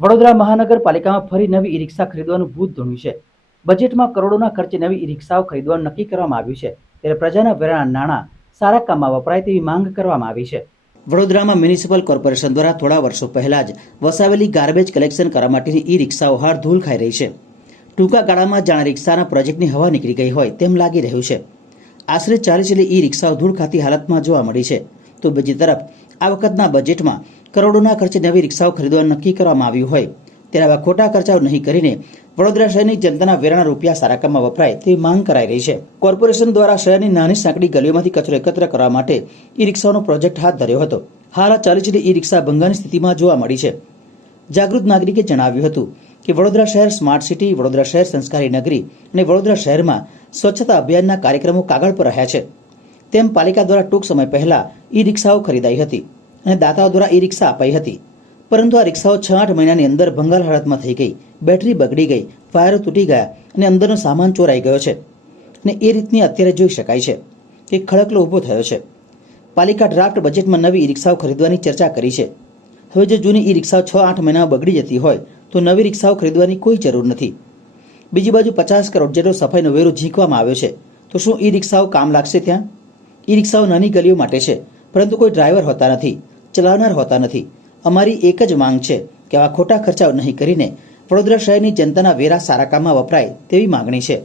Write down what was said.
વડોદરા મહાનગરપાલિકામાં ફરી નવી ઈ રિક્ષા ખરીદવાનું ભૂત ધૂણ્યું છે। બજેટમાં કરોડોના ખર્ચે નવી ઈ રિક્ષાઓ ખરીદવાનું નક્કી કરવામાં આવ્યું છે, ત્યારે પ્રજાના વેરાના નાણાં સારા કામમાં વપરાય તેવી માંગ કરવામાં આવી છે। વડોદરામાં મ્યુનિસિપલ કોર્પોરેશન દ્વારા થોડા વર્ષો પહેલા જ વસાવેલી ગાર્બેજ કલેક્શન કરવા માટેની ઈ રિક્ષાઓ હાલ ધૂળ ખાઈ રહી છે। ટૂંકા ગાળામાં જાણે રિક્ષાના પ્રોજેક્ટની હવા નીકળી ગઈ હોય તેમ લાગી રહ્યું છે। આશરે 40 જેટલી ઈ રિક્ષાઓ ધૂળ ખાતી હાલતમાં જોવા મળી છે, તો બીજી તરફ આ વખતના બજેટમાં કરોડોના ખર્ચે નવી રિક્ષાઓ ખરીદવાનું નક્કી કરવામાં આવ્યું હોય ત્યારે આવા ખોટા ખર્ચાઓ નહીં કરીને વડોદરા શહેરની જનતાના વેરાના રૂપિયા સારા કામમાં વપરાય તેવી માંગ કરાઈ રહી છે। કોર્પોરેશન દ્વારા શહેરની નાની સાંકડી ગલીઓમાંથી કચરો એકત્ર કરવા માટે ઈ રિક્ષાઓનો પ્રોજેક્ટ હાથ ધર્યો હતો। હાલ આ 40 જેટલી ઈ રિક્ષા ભંગારની સ્થિતિમાં જોવા મળી છે। જાગૃત નાગરિકે જણાવ્યું હતું કે વડોદરા શહેર સ્માર્ટ સિટી, વડોદરા શહેર સંસ્કારી નગરી અને વડોદરા શહેરમાં સ્વચ્છતા અભિયાનના કાર્યક્રમો કાગળ પર રહ્યા છે, તેમ પાલિકા દ્વારા ટૂંક સમય પહેલા ઈ રિક્ષાઓ ખરીદાઈ હતી અને દાતાઓ દ્વારા ઈ રિક્ષા અપાઈ હતી, પરંતુ આ રિક્ષાઓ 6-8 મહિનાની અંદર ભંગાર હાલતમાં થઈ ગઈ, બેટરી બગડી ગઈ, વાયરો તૂટી ગયા અને અંદરનો સામાન ચોરાઈ ગયો છે અને એ રીતની અત્યારે જોઈ શકાય છે કે ખડકલો ઊભો થયો છે। પાલિકા ડ્રાફ્ટ બજેટમાં નવી ઈ રિક્ષાઓ ખરીદવાની ચર્ચા કરી છે। હવે જો જૂની ઈ રિક્ષાઓ 6-8 મહિનામાં બગડી જતી હોય તો નવી રિક્ષાઓ ખરીદવાની કોઈ જરૂર નથી। બીજી બાજુ 50 કરોડ જેટલો સફાઈનો વેરો ઝીંકવામાં આવ્યો છે, તો શું ઈ રિક્ષાઓ કામ લાગશે? ત્યાં ઈ રિક્ષાઓ નાની ગલીઓ માટે છે, પરંતુ કોઈ ડ્રાઈવર હોતા નથી, ચલાવનાર હોતા નથી। અમારી એક જ માંગ છે કે આવા ખોટા ખર્ચાઓ નહીં કરીને વડોદરા શહેરની જનતાના વેરા સારા કામમાં વપરાય તેવી માંગણી છે।